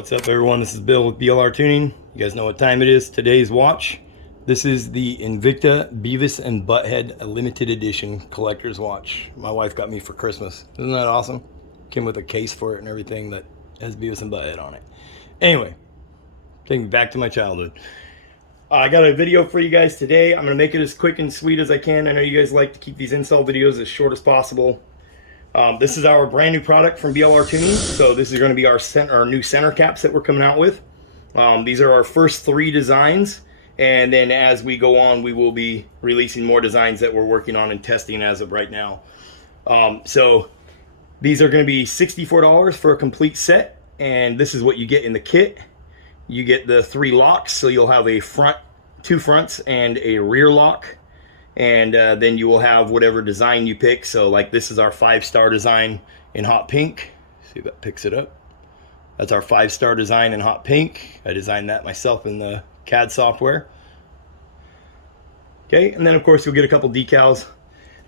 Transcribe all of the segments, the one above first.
What's up, everyone? This is Bill with BLR Tuning. You guys know what time it is. Today's watch. This is the Invicta Beavis and Butthead Limited Edition collector's watch. My wife got me for Christmas. Isn't that awesome? Came with a case for it and everything that has Beavis and Butthead on it. Anyway, taking me back to my childhood. I got a video for you guys today. I'm going to make it as quick and sweet as I can. I know you guys like to keep these install videos as short as possible. This is our brand new product from BLR Tuning. So this is going to be our new center caps that we're coming out with. These are our first 3 designs, and then as we go on, we will be releasing more designs that we're working on and testing as of right now. So these are going to be $64 for a complete set, and this is what you get in the kit. You get the 3 locks, so you'll have a front, 2 fronts, and a rear lock. And then you will have whatever design you pick. So like this is our 5-star design in hot pink. See if that picks it up. That's our 5-star design in hot pink. I designed that myself in the CAD software. Okay, and then of course you'll get a couple decals.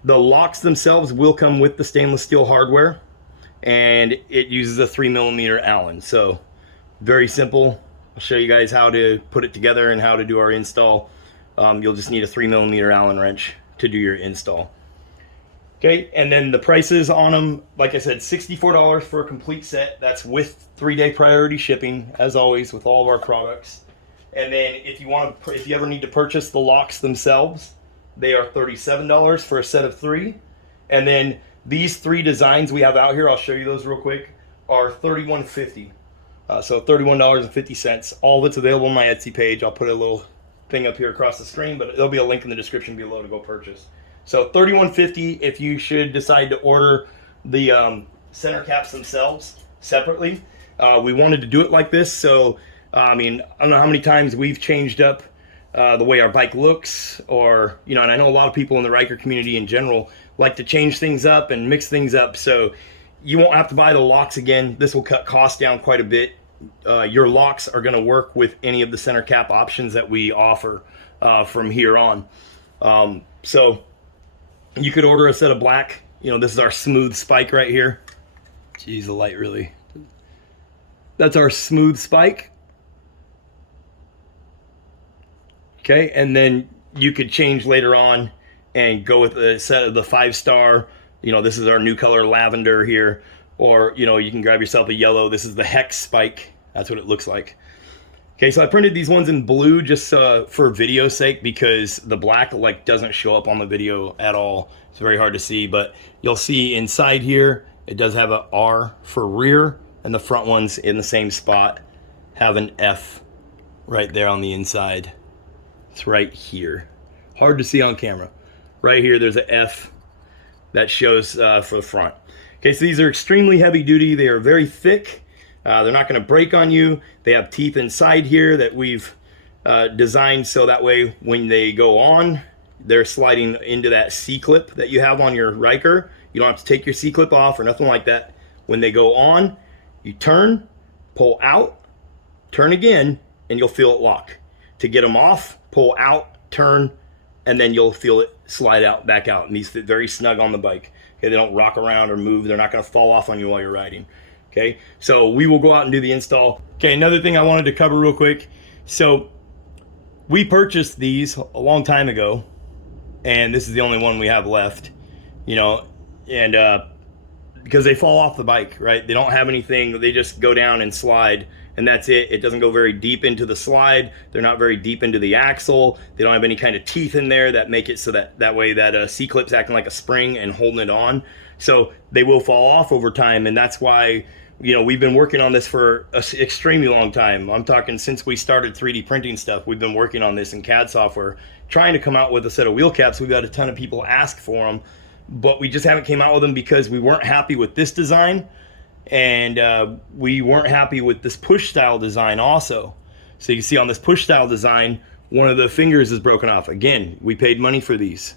The locks themselves will come with the stainless steel hardware, and it uses a 3mm Allen. So very simple. I'll show you guys how to put it together and how to do our install. You'll just need a 3mm Allen wrench to do your install. Okay, and then the prices on them, like I said, $64 for a complete set. That's with 3-day priority shipping, as always, with all of our products. And then if you ever need to purchase the locks themselves, they are $37 for a set of 3. And then these 3 designs we have out here, I'll show you those real quick, are $31.50. So $31.50. All that's available on my Etsy page. I'll put a little thing up here across the screen, but there'll be a link in the description below to go purchase. So $31.50 if you should decide to order the center caps themselves separately. We wanted to do it like this, so I mean, I don't know how many times we've changed up the way our bike looks, or and I know a lot of people in the RYKER community in general like to change things up and mix things up, so you won't have to buy the locks again. This will cut costs down quite a bit. Your locks are going to work with any of the center cap options that we offer from here on. So you could order a set of black. This is our smooth spike right here. Geez, the light really. That's our smooth spike. Okay, and then you could change later on and go with a set of the 5-star. This is our new color lavender here. Or, you can grab yourself a yellow. This is the hex spike. That's what it looks like. Okay, so I printed these ones in blue just for video sake, because the black doesn't show up on the video at all. It's very hard to see, but you'll see inside here, it does have a R for rear, and the front ones in the same spot have an F right there on the inside. It's right here. Hard to see on camera. Right here, there's an F that shows for the front. Okay, so these are extremely heavy duty. They are very thick. They're not going to break on you. They have teeth inside here that we've designed so that way when they go on, they're sliding into that C-clip that you have on your RYKER. You don't have to take your C-clip off or nothing like that. When they go on, you turn, pull out, turn again, and you'll feel it lock. To get them off, pull out, turn, and then you'll feel it slide out, back out. And these fit very snug on the bike. Okay, they don't rock around or move. They're not going to fall off on you while you're riding. Okay, so we will go out and do the install. Okay, another thing I wanted to cover real quick. So we purchased these a long time ago, and this is the only one we have left. And because they fall off the bike, right? They don't have anything. They just go down and slide, and that's it. It doesn't go very deep into the slide. They're not very deep into the axle. They don't have any kind of teeth in there that make it so that way that C-clip's acting like a spring and holding it on. So they will fall off over time, and that's why we've been working on this for an extremely long time. I'm talking since we started 3D printing stuff. We've been working on this in CAD software, trying to come out with a set of wheel caps. We've got a ton of people ask for them, but we just haven't came out with them because we weren't happy with this design, and we weren't happy with this push style design also. So you can see on this push style design, one of the fingers is broken off. Again, we paid money for these.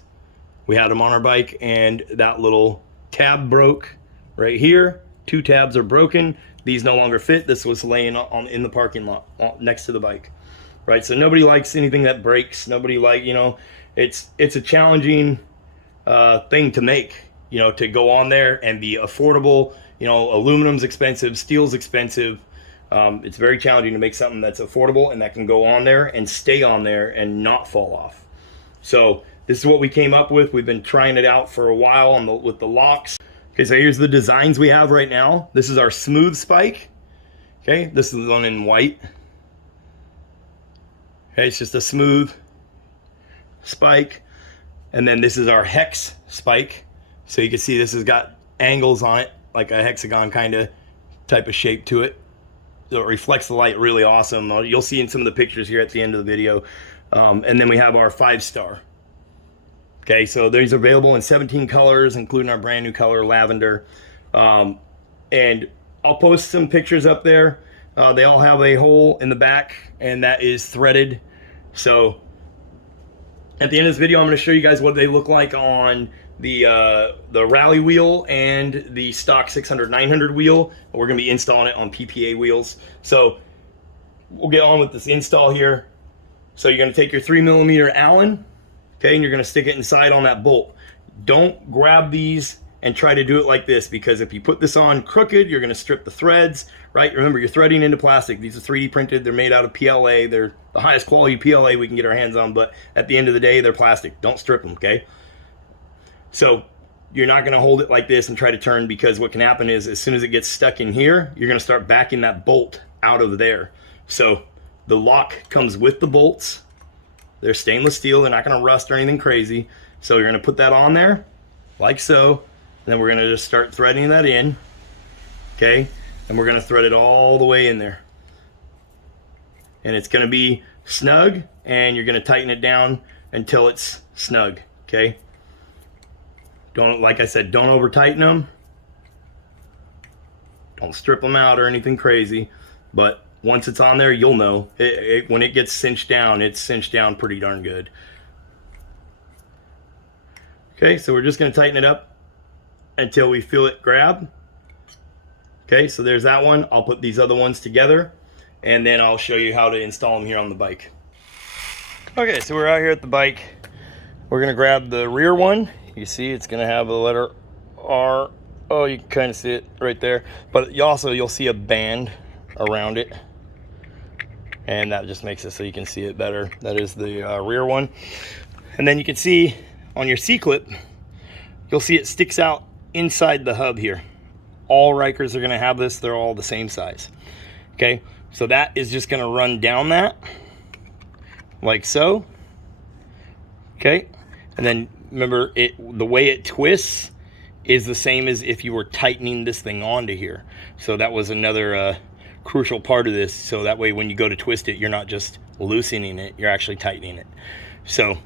We had them on our bike, and that little tab broke right here. 2 tabs are broken. These no longer fit. This was laying in the parking lot next to the bike, right? So nobody likes anything that breaks. Nobody it's a challenging thing to make, to go on there and be affordable. Aluminum's expensive, steel's expensive. It's very challenging to make something that's affordable and that can go on there and stay on there and not fall off. So this is what we came up with. We've been trying it out for a while with the locks. Okay, so here's the designs we have right now. This is our smooth spike. Okay, this is the one in white. Okay, it's just a smooth spike. And then this is our hex spike. So you can see this has got angles on it, like a hexagon kind of type of shape to it. So it reflects the light really awesome. You'll see in some of the pictures here at the end of the video. And then we have our 5-star. Okay, so these are available in 17 colors, including our brand new color, lavender. And I'll post some pictures up there. They all have a hole in the back, and that is threaded. So at the end of this video, I'm going to show you guys what they look like on the rally wheel and the stock 600-900 wheel. We're going to be installing it on PPA wheels. So we'll get on with this install here. So you're going to take your 3mm Allen. Okay, and you're going to stick it inside on that bolt. Don't grab these and try to do it like this, because if you put this on crooked, you're going to strip the threads, right? Remember, you're threading into plastic. These are 3D printed. They're made out of PLA. They're the highest quality PLA we can get our hands on, but at the end of the day, they're plastic. Don't strip them, okay? So you're not going to hold it like this and try to turn, because what can happen is as soon as it gets stuck in here, you're going to start backing that bolt out of there. So the lock comes with the bolts. They're stainless steel. They're not going to rust or anything crazy. So you're going to put that on there like so. And then we're going to just start threading that in. Okay. And we're going to thread it all the way in there. And it's going to be snug, and you're going to tighten it down until it's snug. Okay. Like I said, don't over tighten them. Don't strip them out or anything crazy. But once it's on there, you'll know. When it gets cinched down, it's cinched down pretty darn good. Okay, so we're just going to tighten it up until we feel it grab. Okay, so there's that one. I'll put these other ones together, and then I'll show you how to install them here on the bike. Okay, so we're out here at the bike. We're going to grab the rear one. You see it's going to have the letter R. Oh, you can kind of see it right there. But you'll see a band around it. And that just makes it so you can see it better. That is the rear one. And then you can see on your C-clip, you'll see it sticks out inside the hub here. All RYKERs are going to have this. They're all the same size. Okay, so that is just going to run down that like so. Okay, and then remember, the way it twists is the same as if you were tightening this thing onto here. So that was another crucial part of this. So that way when you go to twist it, you're not just loosening it, you're actually tightening it. So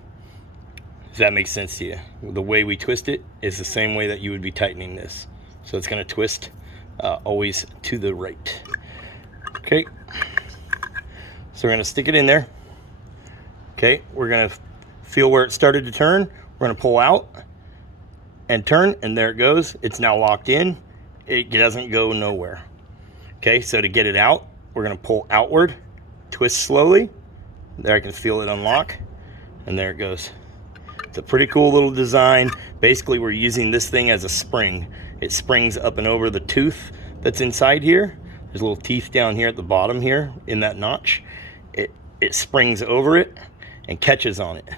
does that make sense to you? The way we twist it is the same way that you would be tightening this. So it's going to twist always to the right. Okay, so we're going to stick it in there. Okay, we're going to feel where it started to turn. We're going to pull out and turn, and there it goes. It's now locked in. It doesn't go nowhere. Okay, so to get it out, we're going to pull outward, twist slowly. There I can feel it unlock, and there it goes. It's a pretty cool little design. Basically, we're using this thing as a spring. It springs up and over the tooth that's inside here. There's little teeth down here at the bottom here in that notch. It springs over it and catches on it.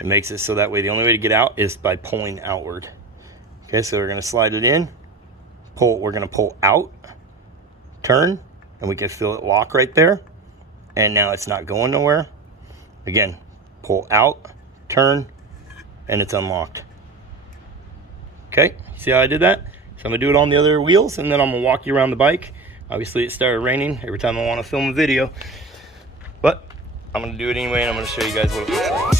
It makes it so that way the only way to get out is by pulling outward. Okay, so we're going to slide it in, pull. We're going to pull out, turn, and we can feel it lock right there. And now it's not going nowhere. Again, pull out, turn, and it's unlocked. Okay, see how I did that? So I'm going to do it on the other wheels, and then I'm going to walk you around the bike. Obviously it started raining every time I want to film a video, but I'm going to do it anyway, and I'm going to show you guys what it looks like.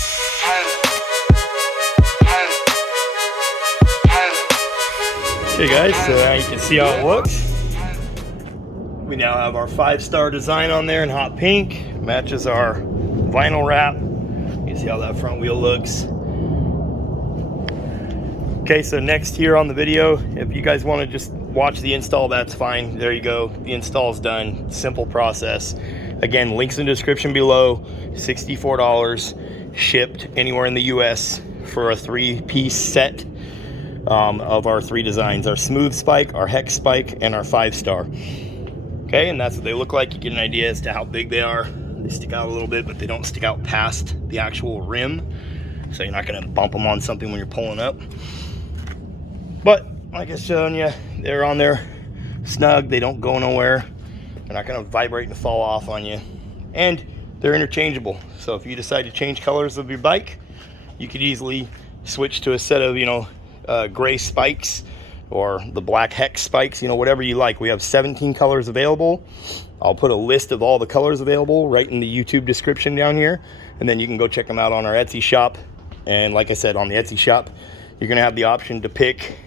Okay guys, so now you can see how it looks. We now have our 5-star design on there in hot pink. Matches our vinyl wrap. You can see how that front wheel looks. Okay, so next here on the video, if you guys want to just watch the install, that's fine. There you go. The install is done. Simple process. Again, links in the description below. $64 shipped anywhere in the US for a 3-piece set of our 3 designs. Our smooth spike, our hex spike, and our 5-star. Okay, and that's what they look like. You get an idea as to how big they are. They stick out a little bit, but they don't stick out past the actual rim. So you're not gonna bump them on something when you're pulling up. But like I showed you, they're on there snug. They don't go nowhere. They're not going to vibrate and fall off on you. And they're interchangeable. So if you decide to change colors of your bike, you could easily switch to a set of, gray spikes or the black hex spikes, whatever you like. We have 17 colors available. I'll put a list of all the colors available right in the YouTube description down here. And then you can go check them out on our Etsy shop. And like I said, on the Etsy shop, you're going to have the option to pick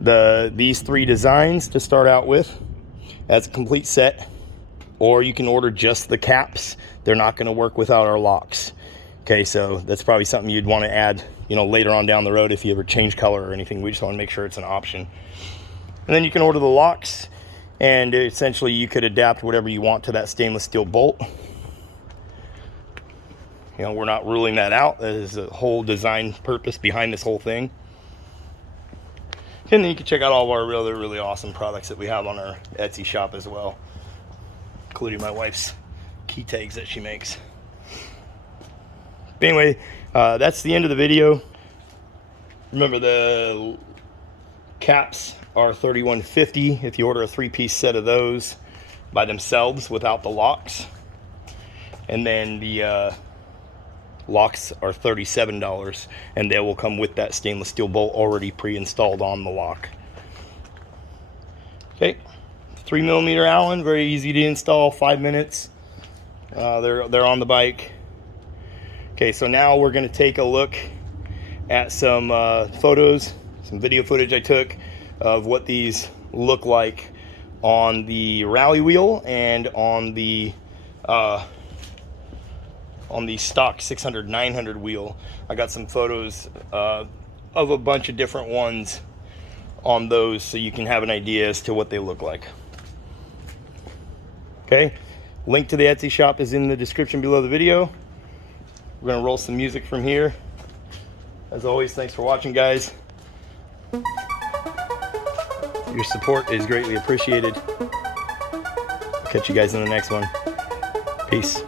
these 3 designs to start out with as a complete set, or you can order just the caps. They're not going to work without our locks. Okay, so that's probably something you'd want to add later on down the road if you ever change color or anything. We just want to make sure it's an option. And then you can order the locks, and essentially you could adapt whatever you want to that stainless steel bolt. We're not ruling that out. That is a whole design purpose behind this whole thing. And then you can check out all of our other really awesome products that we have on our Etsy shop as well, including my wife's key tags that she makes. But anyway, that's the end of the video. Remember, the caps are $31.50 if you order a 3-piece set of those by themselves without the locks. And then the locks are $37, and they will come with that stainless steel bolt already pre-installed on the lock. Okay, 3mm Allen, very easy to install, 5 minutes. They're on the bike. Okay, so now we're going to take a look at some photos, some video footage I took of what these look like on the rally wheel and on the stock 600-900 wheel. I got some photos of a bunch of different ones on those so you can have an idea as to what they look like. Okay, link to the Etsy shop is in the description below the video. We're gonna roll some music from here. As always, thanks for watching, guys. Your support is greatly appreciated. Catch you guys in the next one. Peace.